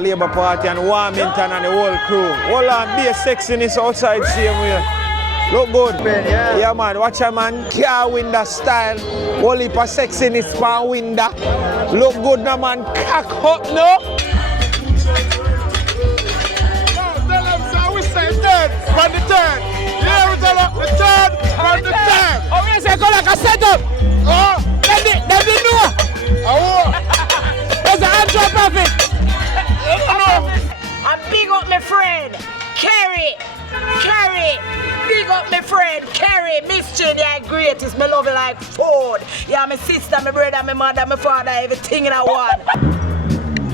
Labour Party and Warmington and the whole crew. Hold on, be a sexiness outside same way. Look good. Yeah man, watch a man, car window style. Whole heap of sexiness pan window. Look good now man, cock up no. Tell them so we say third, from the third. Yeah, we tell them the third, from the third. Oh, we say go like a setup. Oh, They didn't know. oh. There's an Andrew Prophet. And big up my friend, Kerry. Big up my friend, Kerry. Miss Jane, you're greatest. Me love you like food. Yeah, my sister, my brother, my mother, my father, everything in a one.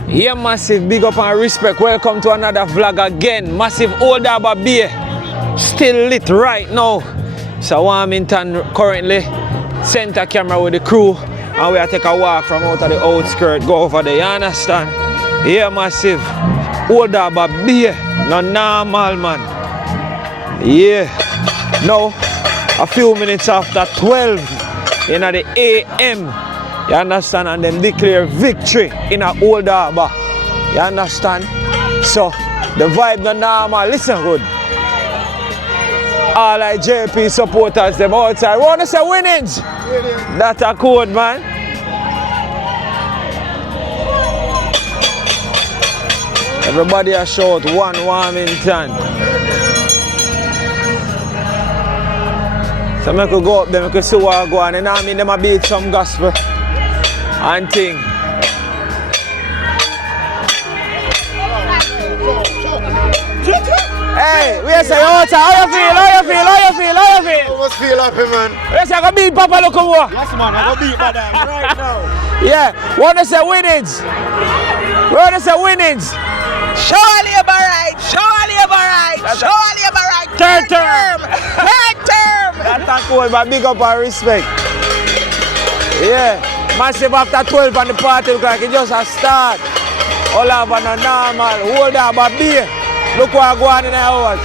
Yeah, massive big up and respect. Welcome to another vlog again. Massive Old Harbour Bay. Still lit right now. So Warmington currently center camera with the crew. And we are take a walk from out of the outskirts, go over there, you understand? Yeah, massive. Old Harbour Bay, no normal man. Yeah. Now, a few minutes after 12 in the AM, you understand? And them declare victory in a Old Harbour. You understand? So, the vibe no normal. Listen good. All like JP supporters, them outside. We want to say winnings. That's a code, man. Everybody a shout one Warmington. So I could go up there, I could see what I go on. And I mean them a beat some gospel and thing. Hey, we say outside, how you feel? I must feel happy, man. We say I go beat Papa Lokomo. Yes, man, I go beat madam right now. Yeah, wanna say winnings. Show a labor right. Third term. Third term. That's a cool, but big up and respect. Yeah, massive after 12 and the party look like it just a start. All over no normal, Old Harbour Bay. Look what go on in the hours.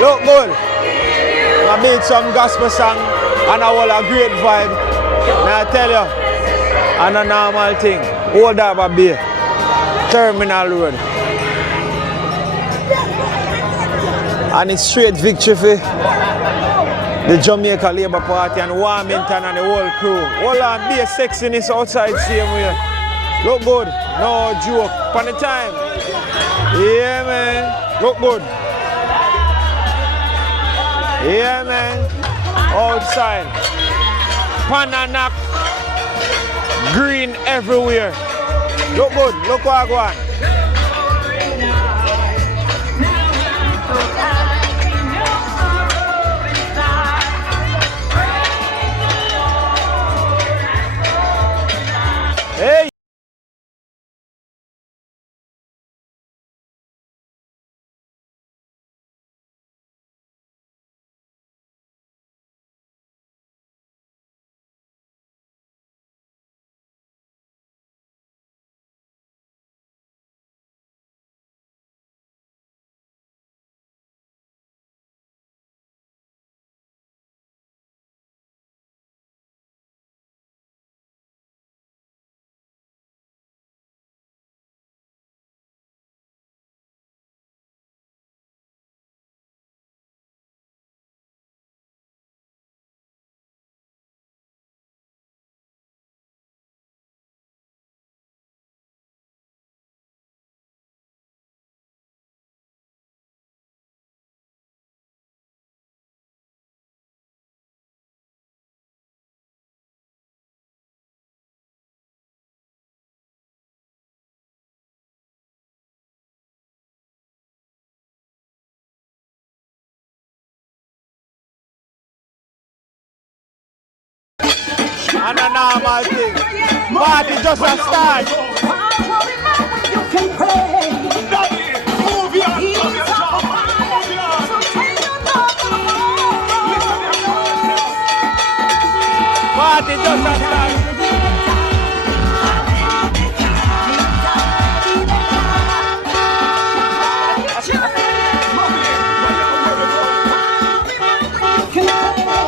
Look good. I made some gospel song and I will a great vibe. Now I tell you, and a normal thing. Old Harbour Bay, Terminal Road. And it's straight victory for the Jamaica Labour Party and Warmington and the whole crew. Hold on, be a sexiness outside same way. Look good, no joke. Pan the time. Yeah man, look good. Yeah man, outside. Pananak, green everywhere. Look good, look what I go on. Hey! And a normal thing. Party just a start. Party just a start. Can I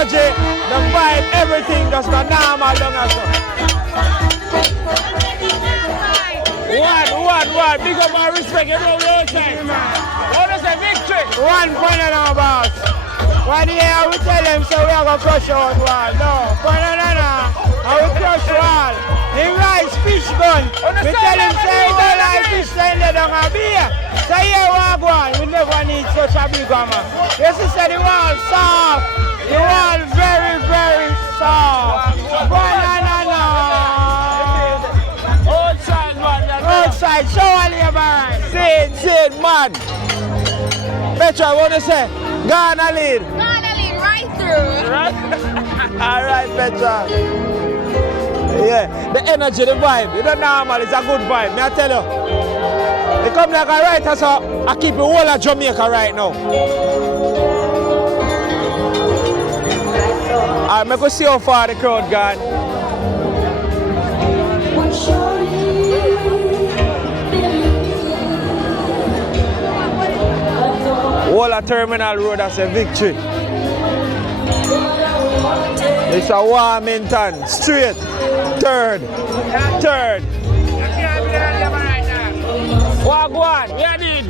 energy, the vibe, everything just go normal down here, so. One. Big up and respect, you know the outside. How does a victory? 1 point now, boss. One year we tell them so we are going to crush out one. No, banana. And we crush one. Him rice fish gun. We tell him say he don't like fish, send it down a beer. So here we go on. We never need such a big one, man. Yes, he said the wall soft. The wall very, very soft. Banana. Outside, man. Outside, show all your right. See it, man. Petra, what do you say? Ghana lead. Gonna lead right through. Right? All right, Petra. Yeah, the energy, the vibe, you don't normal, it's a good vibe, may I tell you. They come like a writer, so I keep the whole of Jamaica right now. Alright, I'm going to see how far the crowd gone. Whole of Terminal Road, that's a victory. It's a Warmington, straight, third. What go on? We are did.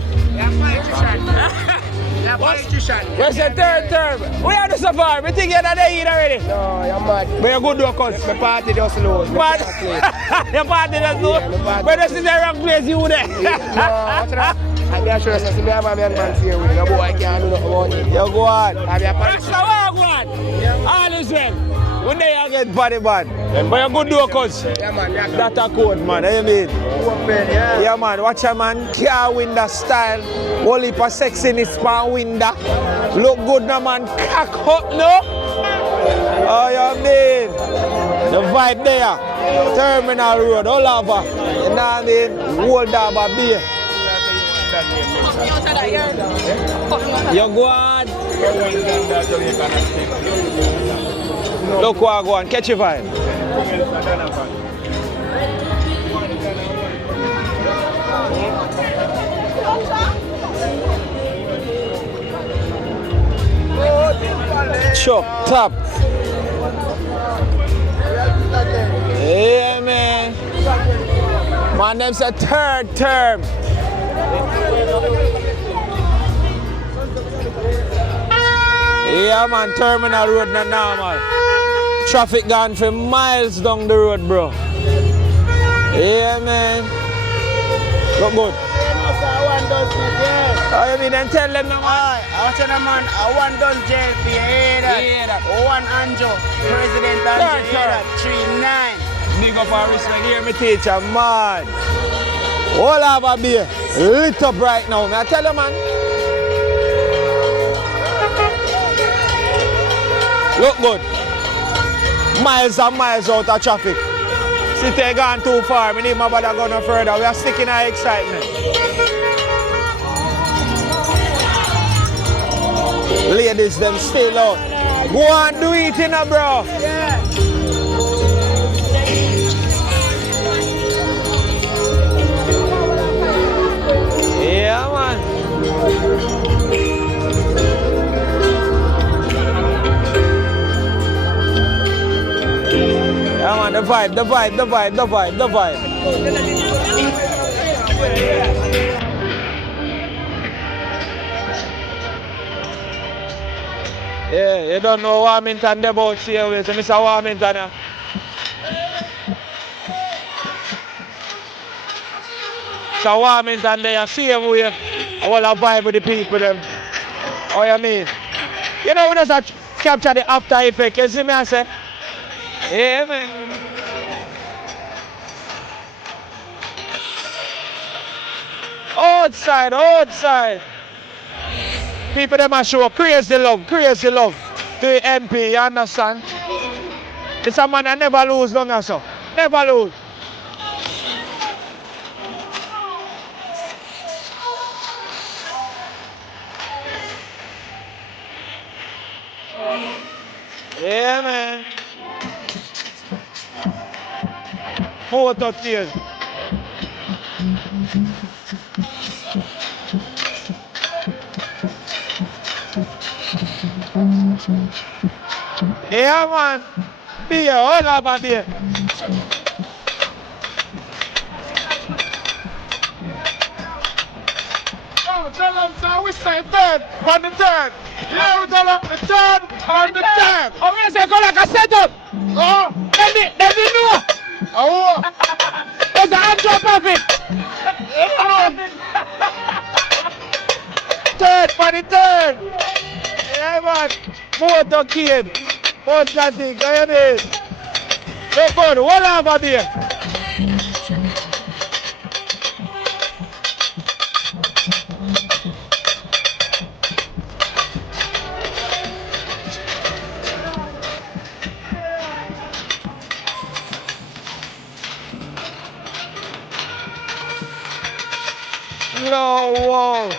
Where's the third term? We are the safari. We think you're not there already. No, you're mad. But you're good to cause. The party just low. But your party does low. But this is the wrong place you there. I'm not sure if you have a man here with a boy can't do nothing about it. You go on. That's the way go on. All is well. One day I get body bad. But you're good to cause. Yeah, man. That's a code, man. You mean? Yeah, man. Watch a man. Car window style. Whole heap of sexiness pan window. Look good, no man. Cock up, no? Oh, you mean? The vibe there. Terminal Road, all over. You know what I mean? Old Harbour Bay. You go on. Look what I go on. Catch your vibe. Chop, tap. Yeah, man. Man, them say third term. Yeah, man, Terminal Road not normal. Traffic gone for miles down the road, bro. Yeah, man. Look good. Oh, you mean then tell them now? I tell them, man, one done jail for you, hear that? One Anjo, President Anjo, hear that? 3-9. Big up and respect, hear me teacher, man. All Harbour Bay lit up right now, may I tell you, man? Look good. Miles and miles out of traffic. City gone too far, we need my brother go no further. We are sticking our excitement. Ladies, them still out. Go and do it, you know, bro. Yeah, man. Yeah, man, the vibe. Yeah, you don't know Warmington about here, so Mr. Warmington. So Warmington there, same way, I want to vibe with the people them. Oh, you mean? You know, when I start capture the after effect, you see me I say, yeah, man. Outside. People them a show crazy love to the MP, you understand? It's a man that never lose, don't you, so? Never lose. Yeah, man. Photo tears. Yeah, man. Beer, Old Harbour Beer. Tell them, sir, we say third on the third. Yeah, we tell them the third on the third. Oh, we say, go like a setup. Oh, They didn't know. oh. There's an drop of it. Third for the third. Yeah, man. Motorcade. Fantastic. How you mean? Look good. Old Harbour Beer. No, wow.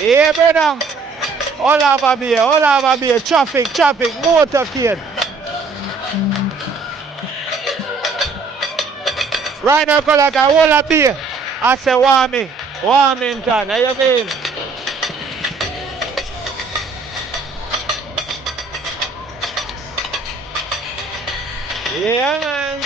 Yeah, brother. Old Harbour Beer. Traffic, motorcade. Right now, go like a whole of beer. I say, Warmington. How you mean? Yeah, man.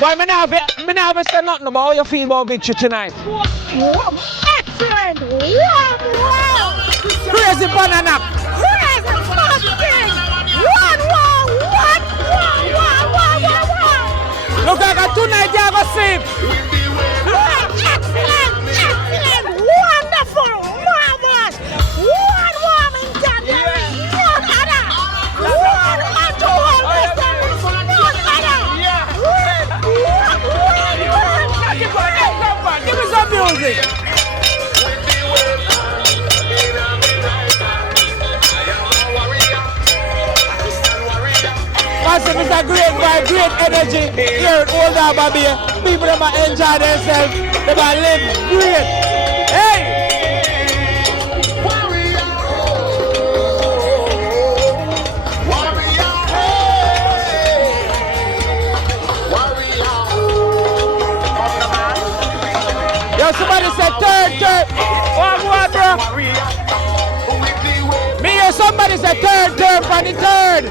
Boy, me never say nothing about how you feel about victory tonight. Excellent! Wow! Crazy banana. Crazy fucking! Wow! Look like a tonight you go sleep. Excellent! Wonderful! Marvelous! One Warmington! One other! One and two almost one other! Give me some music. Massive is a great vibe, great energy here at Old Harbour Bay. People that might enjoy themselves, they might live great. Hey! Yo, somebody said third term. What, bro? Me hear somebody said third term for the third.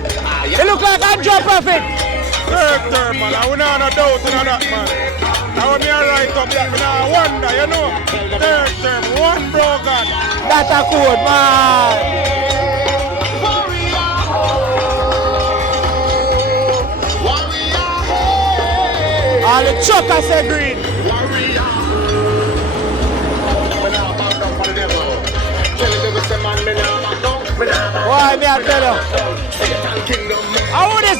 It look like Andrew Prophet. Third term, man. I don't have no doubt in that, man. I want me to write up that, man. I wonder, you know. Third term, one broken. That's a code, man. All the truckers say green. Why me I tell you? How would this?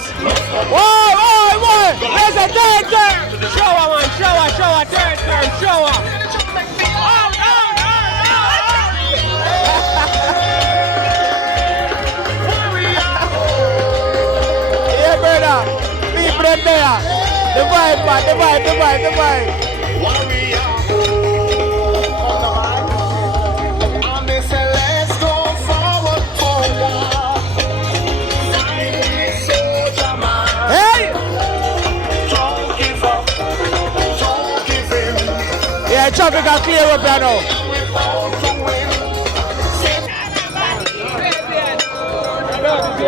Whoa! There's a third term. Shower, man. Shower. Third term. Shower. Yeah, brother. People in there. The vibe, man. The vibe. Yeah, traffic are clear up there now.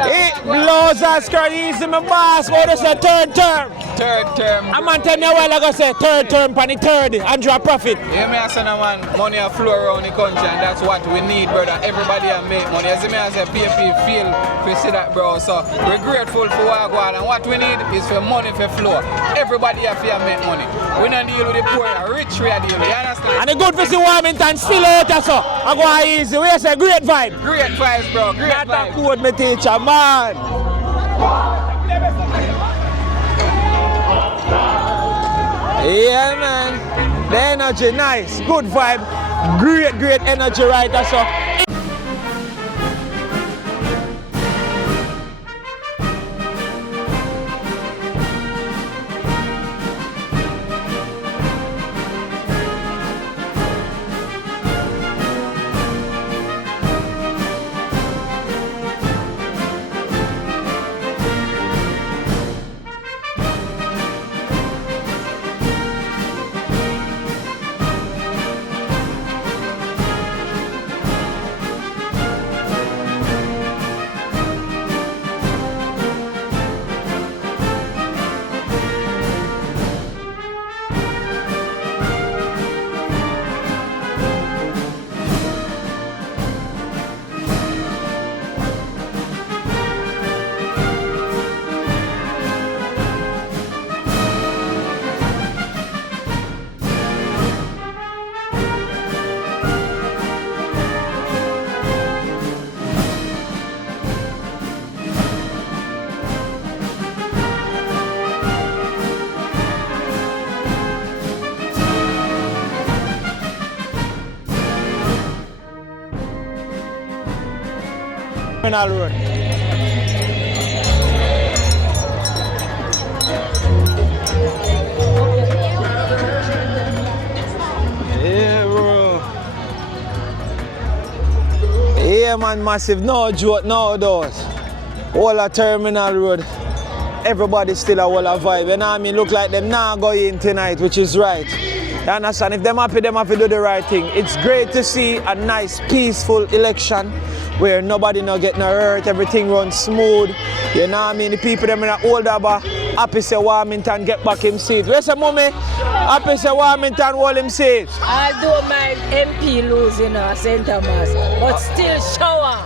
It blows us crazy, my boss. What is the third term? Third term. I'm going to tell you a while ago, say third term for the third. Andrew Prophet. Yeah, me say no man, money a flow around the country and that's what we need, brother. Everybody a make money. As me as a PFP feel we see that, bro. So we're grateful for what go on and what we need is for money for flow. Everybody have to make money. We don't deal with the poor, rich we are dealing with. You understand? And the good for see Warmington still out there, so I go easy. We say great vibe. Great vibes, bro. Great That's vibes. a code, my teacher, man. Yeah, man. The energy, nice. Good vibe. Great energy right there, so. Terminal Road. Yeah, bro. Yeah, man, massive. No joke, no doors. All a Terminal Road. Everybody still a whole a vibe. You know what I mean? Look like them now go in tonight, which is right. You understand? If them happy, them have to do the right thing. It's great to see a nice, peaceful election where nobody no get no hurt, everything runs smooth. You know what I mean? The people them in the Old Harbour happy say Warmington get back him seat. Where's the mommy? Happy say Warmington hold him seat. Although my MP lose, you know, St. Thomas, but still shower.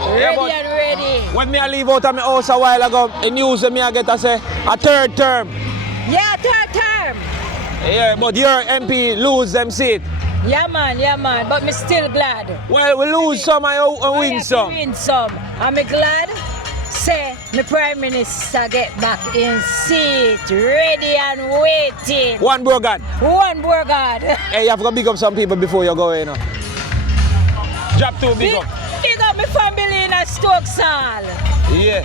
Ready and ready. When me I leave out of my house a while ago, the news me I get to say a third term. Yeah, third term. Yeah, but your MP lose them seat. Yeah man, but me still glad. Well, we lose some and win some. Win some. I'm glad, say, the Prime Minister get back in seat, ready and waiting. One Burgard. One Burgard. Hey, you have to big up some people before you go in. Drop two big up. Big up my family in a Stokesall. Yeah.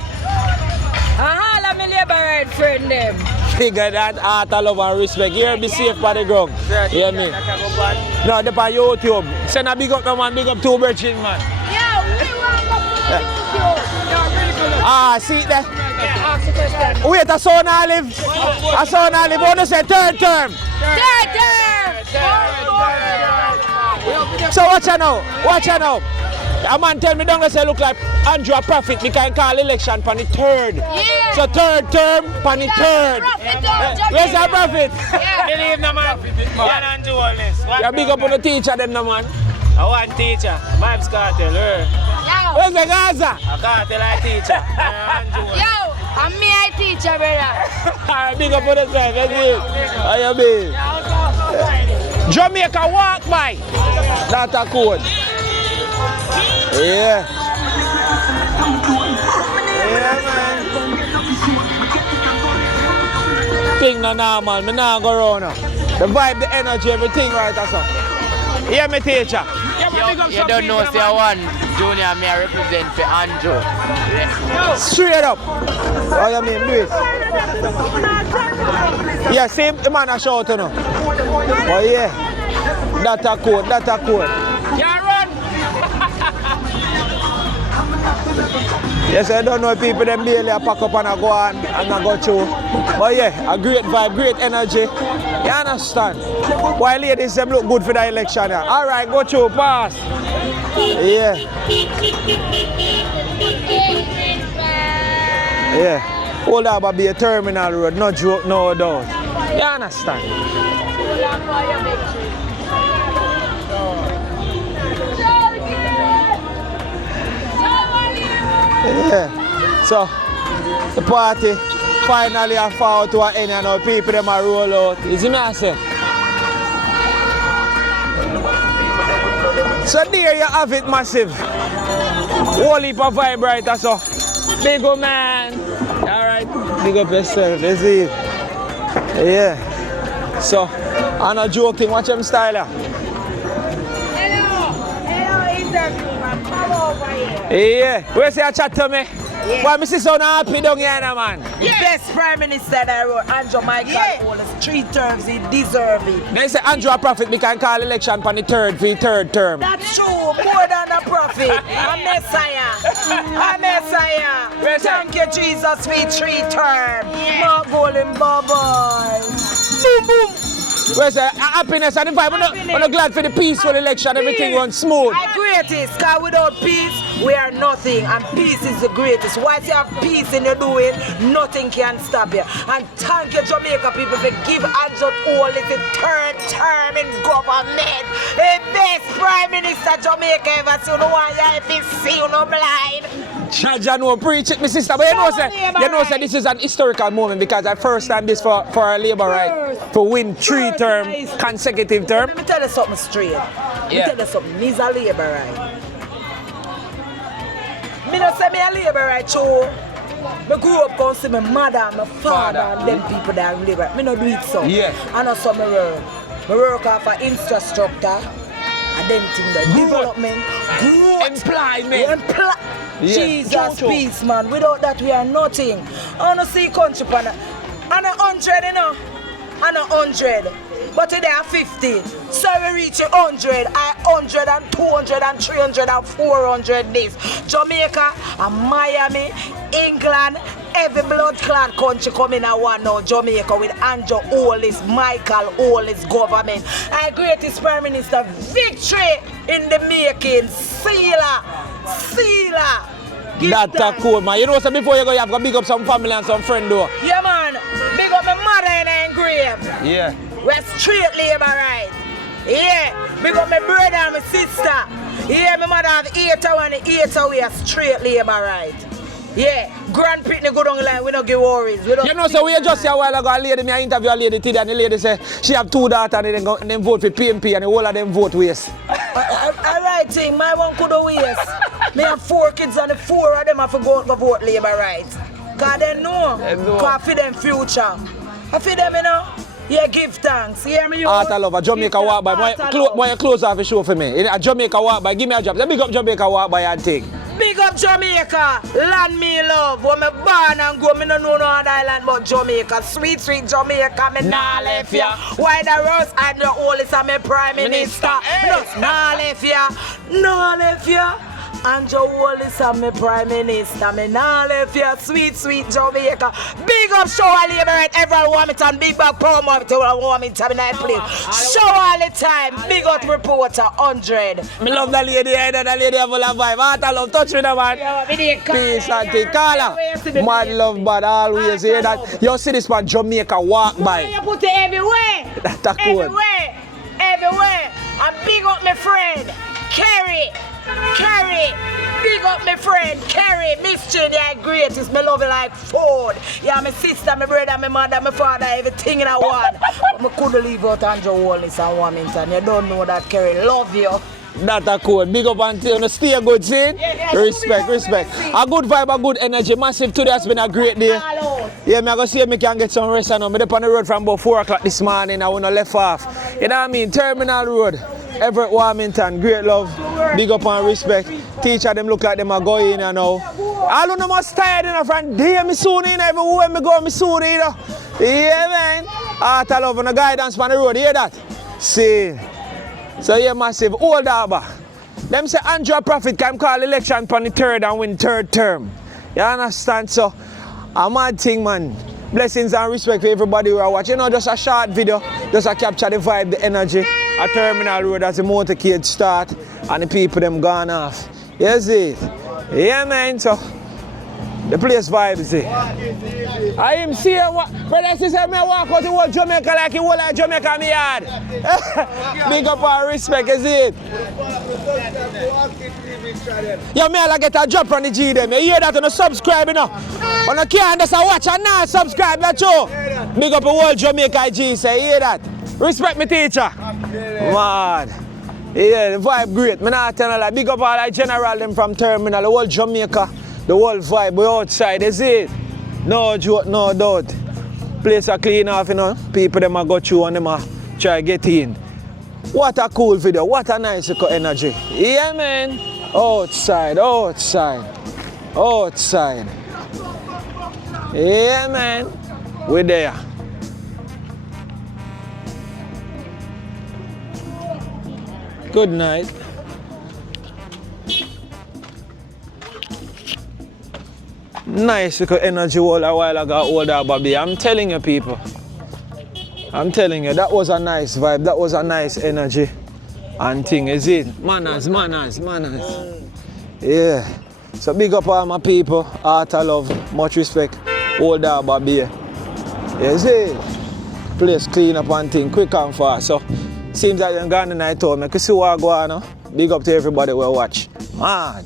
All of my Labour friend them. Figure that heart, love and respect. Here be safe for the ground. Hear me? No, they're on YouTube. Send a big up no man, big up two virgin man. Yeah, we want to See there? Wait, a son Olive. A son Olive, want to say third term. Third term. So watch out now. A man tell me don't say look like Andrew a prophet because he call election for the third. Yeah. So third term for the third. Where's the prophet? Yeah. Believe no man. One and two on this. You big up on the teacher them no man. I want teacher. Vibes cartel. Where's the Gaza? I cartel I teacher. Yo, and me I teacher, brother. Big up on the drive. Let's see. How you been? Jamaica walk by. That's a code. Yeah. Yeah, man. Thing no normal, me nah go round now. The vibe, the energy, everything right or so. Hear me, teacher. You don't know, say one junior, me I represent for Andrew. Straight up. Oh, you mean, do it. Yeah, see the man a shout, you know. Oh, yeah. That's a code, Yeah, run. Yes, I don't know if people them barely pack up and go on and go through. But yeah, a great vibe, great energy. You understand? Why ladies them look good for the election. Yeah. All right, go through, pass. Yeah. Yeah. Old Harbour Bay Terminal Road, no joke, no doubt. You understand? Yeah. So the party finally have found to an end and now people them a roll out. You see me I say? So there you have it, massive. Whole heap of vibrator so. Big up man. Alright, big up yourself, you see it? Yeah. So I'm not joking, watch them style. Hello, interview man, come over here. Yeah, where's your chat to me? Yeah. Why, Mrs. So happy down here, man? The best Prime Minister that wrote, Andrew Michael Wallace, 3 terms, he deserves it. They say Andrew a prophet, we can call election for the third term. That's true, more than a prophet, a messiah. Thank you, Jesus, for 3 terms. Not golden bubble. Boom, boom. Where's the happiness and the vibe? I'm not glad for the peaceful election, everything runs smooth. The greatest, because without peace, we are nothing, and peace is the greatest. Once you have peace in your doing, nothing can stop you. And thank you, Jamaica people, for give Andrew all the 3rd term in government. The best Prime Minister Jamaica ever seen. No one if you see you no blind. Jaja no preach it, my sister. But you know say this is an historical moment because I first time this for our Labour right for win 3 consecutive term. Let me tell you something straight. Let me tell you something. Me's a Labour right. Me not say me a Labour right, so I grew up going to see my mother and my father and them people that are Labour. Me not do it so. Yeah. I know some I work off an infrastructure And them thing, the development, growth, employment. Yeah. Jesus, True. peace, man. Without that, we are nothing. I want to see country pan and 100, you know. And 100. But today are 50. So we reach 100, 100 and 200 and 300 and 400 days. Jamaica and Miami, England, every blood clot country coming at one now. Jamaica with Andrew Hollis, Michael Hollis government. Our greatest Prime Minister, victory in the making. Sealer. That's cool, man. You know, so before you go, you have to big up some family and some friend, though. Yeah, man. Big up my mother in her grave. Yeah. We're straight labor right. Yeah. Big up my brother and my sister. Yeah, my mother have 8 hours and 8 hours. We are straight labor right. Yeah. Grand Pitney go down the line. We don't get worries. We don't. You know, so we just a while ago, a lady, me interview a lady today, and the lady say she have 2 daughters and then vote for PNP and the whole of them vote waste. Alright, thing. My one could do waste. Me have 4 kids and the 4 of them have to go vote labor right. Because they know. Because for them future. I feel them, you know. Yeah, give thanks. You hear me? Art of love, a Jamaica walk by. Why you close off the show for me? A Jamaica walk by, give me a job. Let me big up Jamaica walk by and take. Big up Jamaica, land me love. When me born and grow, me no know no other island but Jamaica. Sweet, sweet Jamaica, me nah left ya. Why the rose and the oldest are me Prime Minister. Plus, nah left ya. And Joe Wallace and me Prime Minister. Me nah left ya. Sweet, sweet Jamaica. Big up show all labor right. Everyone want me to big back power more to want me to be night play. Show all the time. Big up reporter 100. Me love that lady, that lady have a vibe. Art of love, touch me the man. Peace and take. Carla. Mad love, but always hear that. You see this man Jamaica walk by. You put it everywhere. That's cool. Everywhere. And big up my friend, Kerry. Big up my friend, Kerry. Miss Jane, you're greatest. Me love you like food. Yeah, my sister, my brother, my mother, my father, everything in a one. But I couldn't leave out Andrew Hollis and Wilmington. You don't know that, Kerry. Love you. That's a cool. Big up until you stay good, see? Yeah, respect. A good vibe, a good energy. Massive today has been a great day. Yeah, me I go see if me can get some rest. I'm on the road from about 4 o'clock this morning. I want to left off. You know what I mean? Terminal Road. Everett, Wilmington, great love, big up and respect. Teacher them look like them are going in, you know. All of them are tired, you know, from day me soon in, everywhere me go, me soon in, you know. Yeah, man. Art of love and the guidance on the road, you hear that? See. So yeah, massive, Old Harbour. Them say Andrew Prophet can call election on the 3rd and win 3rd term. You understand? So, a mad thing, man. Blessings and respect for everybody who are watching. You know, just a short video, just to capture the vibe, the energy. A Terminal Road as the motorcade start and the people them gone off. You see it? Yeah, man, so the place vibe is it. I am seeing what brother sister me walk out the whole Jamaica like the whole of Jamaica me yard. Big up and respect, is it? Yo, me I get a drop on the G them. You hear that on the subscribe, you know? On the can't just watch and now subscribe, that's all. Big up the whole Jamaica G, say, you hear that? Respect me teacher. Man. Yeah, the vibe great. Me not tell you like big up all the general them from Terminal, the whole Jamaica, the whole vibe, we outside, is it? No joke, no doubt. Place are clean off, you know. People them a go through and them a try get in. What a cool video, what a nice energy. Yeah, man. Outside. Yeah, man. We're there. Good night. Nice little energy all a while ago, Old Harbour Bay. I'm telling you, people. I'm telling you, that was a nice vibe. That was a nice energy. And thing, is it? Manners. Yeah. So big up all my people. Heart of love. Much respect. Old Harbour Bay. Yeah, see? Place clean up and thing, quick and fast. So seems like I'm gone the night out. I can see what I go on. Big up to everybody who watch. Man.